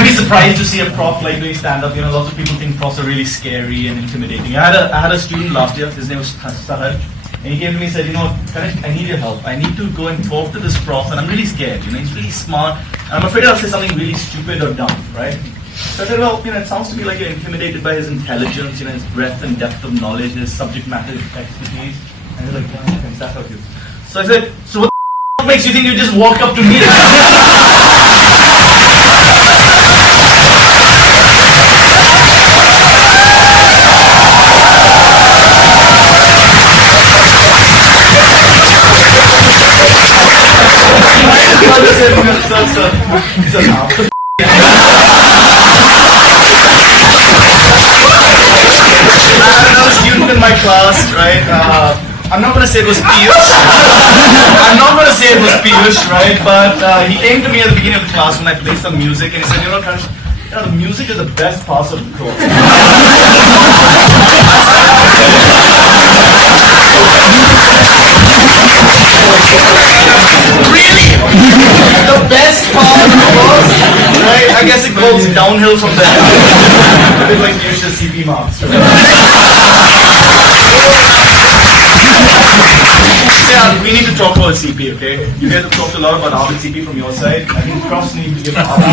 might be surprised to see a prof like doing stand-up. Lots of people think profs are really scary and intimidating. I had a student last year. His name was Sahar, and he came to me and said, Kanesh, I need your help. I need to go and talk to this prof, and I'm really scared. He's really smart, and I'm afraid I'll say something really stupid or dumb, right? So I said, well, it sounds to me like you're intimidated by his intelligence, his breadth and depth of knowledge, his subject matter expertise. And he's like, yeah, can that help you? So I said, so what the makes you think you just walk up to me? Another student in my class, right? I'm not going to say it was Piyush. I'm not going to say it was Piyush, right? But he came to me at the beginning of the class when I played some music, and he said, Kanesh, the music is the best part of the course. Really? The best part of the course? Right? I guess it goes downhill from there. A bit like Piyush's CP marks. Yeah, we need to talk about CP, okay? You guys have talked a lot about Arvid CP from your side. I think profs need to give Arvid.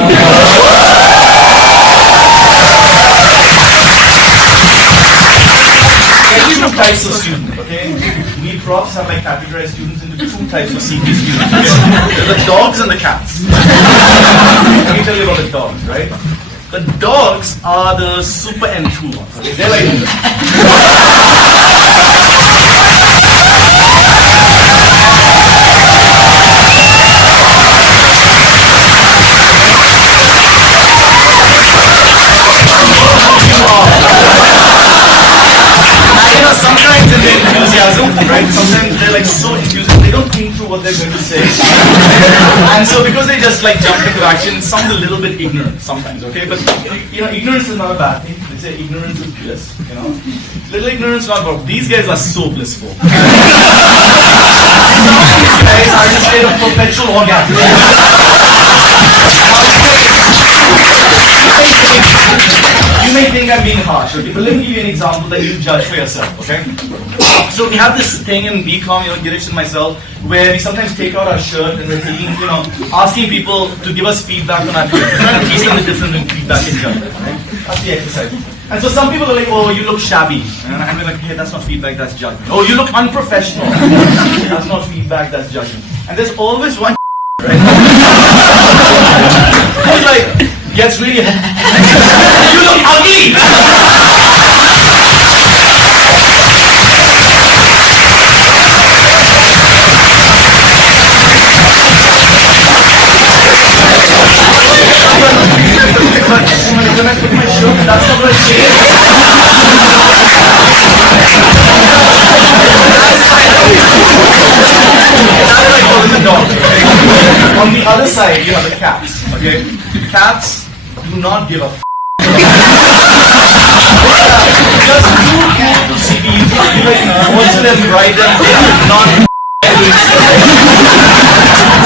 There are different types of students, okay? We profs have categorized students into two types of CP students. Okay? There are the dogs and the cats. Let me tell you about the dogs, right? The dogs are the super enthu ones, okay? They're like... sometimes in their enthusiasm, right? Sometimes they're so enthusiastic, they don't think through what they're going to say. And so because they just jump into action, it sounds a little bit ignorant sometimes, okay? But ignorance is not a bad thing. They say ignorance is bliss, Little ignorance is not bad. These guys are so blissful. Some of these guys are in a state of perpetual orgasm. You may think I'm being harsh, okay? But let me give you an example that you judge for yourself, okay? So we have this thing in BCom, Girish and myself, where we sometimes take out our shirt and we're taking, asking people to give us feedback on our shirt. We're trying to teach them the difference in feedback and judgment, right? That's the exercise. And so some people are like, oh, you look shabby. And I'm like, hey, that's not feedback, that's judgment. Oh, you look unprofessional. That's not feedback, that's judgment. And there's always one right? Who's gets really... you look ugly! When I put my shirt, that's not what it is. That's like calling the dog. Okay? On the other side, you have the cats. Okay? Cats do not give a f***. Just too cool to see these. Watch them, ride them, they do not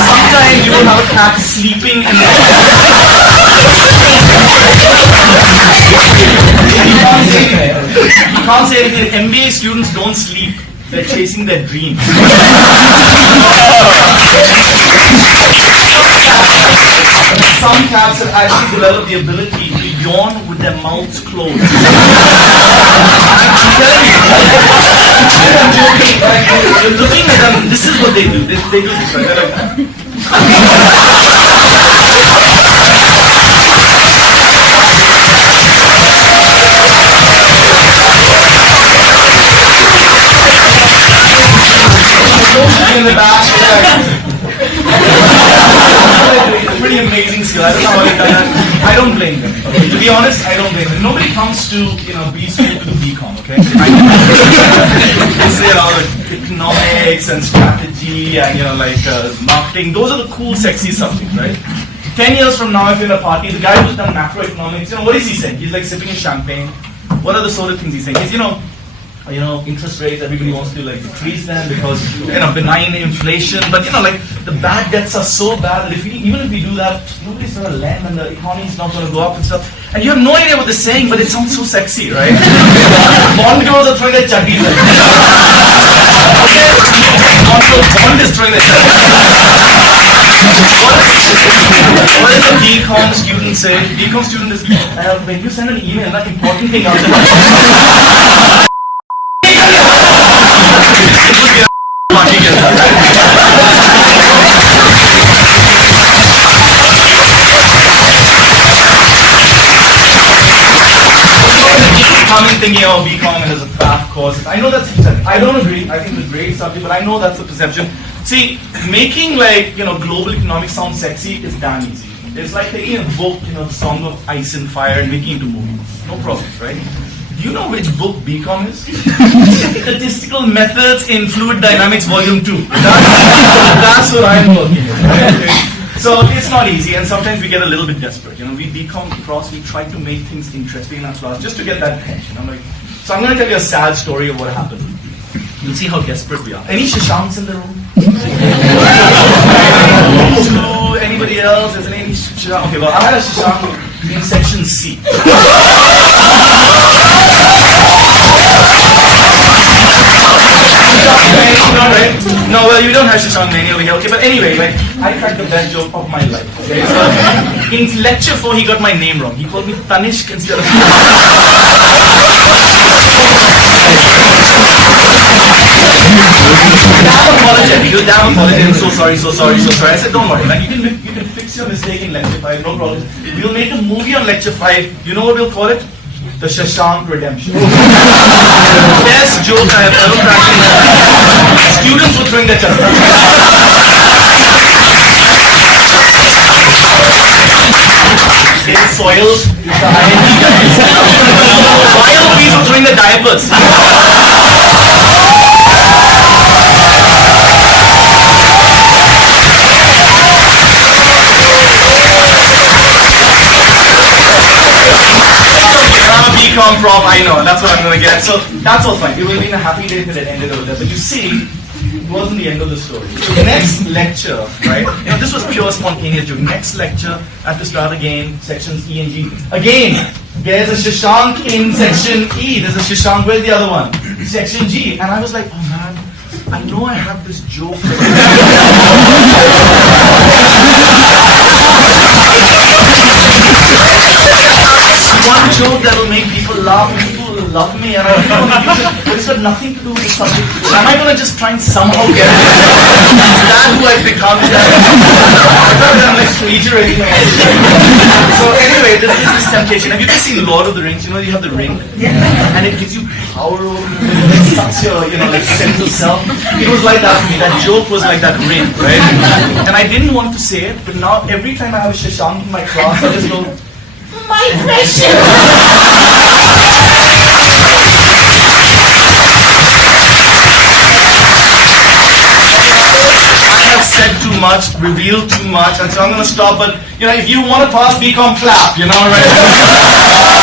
sometimes you will have a cat sleeping in the You can't say anything. MBA students don't sleep. They're chasing their dreams. Some cats have actually developed the ability to yawn with their mouths closed. I'm telling you. I'm joking. You're looking at them. This is what they do. They do this, right? They're like that. In the back, it's a pretty amazing skill. I don't know how they done that. I don't blame them. Okay? To be honest, I don't blame them. Nobody comes to B school to do BCom. Okay, they say economics and strategy and marketing. Those are the cool, sexy subjects, right? 10 years from now, if you're in a party, the guy who's done macroeconomics, what is he saying? He's sipping his champagne. What are the sort of things he's saying? He's interest rates, everybody wants to like decrease them because benign inflation. But like the bad debts are so bad that even if we do that, nobody's going to lend and the economy is not going to go up and stuff. And you have no idea what they're saying, but it sounds so sexy, right? Bond girls are throwing their chutneys like Bond is throwing their chutneys. What does a BCom student say? BCom student is, when you send an email, that important thing out there. Coming thinking, BCom is a crap course. I know that's, I don't agree. I think it's a great subject, but I know that's the perception. See, making global economics sound sexy is damn easy. It's like taking a book, the Song of Ice and Fire, and making it into movies. No problem, right? Do you know which book BCom is? Statistical Methods in Fluid Dynamics Volume 2. That's what I'm working with. Right? So it's not easy, and sometimes we get a little bit desperate. We BCom cross, we try to make things interesting in our class just to get that attention. So I'm going to tell you a sad story of what happened. You'll see how desperate we are. Any Shashanks in the room? Anybody else? Is there any Shashank? Okay, well, I had a Shashank in section C. No, well, you don't have Shashank Mania over here, okay, but anyway, I cracked the best joke of my life, okay, so in lecture 4, he got my name wrong. He called me Tanishk instead of damn apologetic, I'm so sorry. I said, don't worry, you can fix your mistake in lecture 5, no problem. We'll make a movie on lecture 5, you know what we'll call it? The Shashank Redemption. Best joke I have ever cracked. Students were throwing their chutneys. It's soiled. While people were throwing their diapers. I'm a BCom prof, I know, that's what I'm going to get. So that's all fine. It would have been a happy day if it had ended over there. But you see, it wasn't the end of the story. So next lecture, right? This was pure spontaneous joke. Next lecture, I have to start again, sections E and G. Again, there's a Shashank in section E. There's a Shashank, where's the other one? Section G. And I was like, oh man, I know I have this joke. One joke that will make people laugh and people will love me and I really want to use it, but it's got nothing to do with the subject. Am I going to just try and somehow get it? Is that who I've become? I thought that I'm like plagiarizing my own. So anyway, this is this temptation. Have you ever seen Lord of the Rings? You have the ring? And it gives you power over such a, sense of self. It was like that for me. That joke was like that ring, right? And I didn't want to say it, but now every time I have a Shashank in my class, I just go, my precious! I have said too much, revealed too much, and so I'm going to stop. But, if you want to pass BCom, clap, right?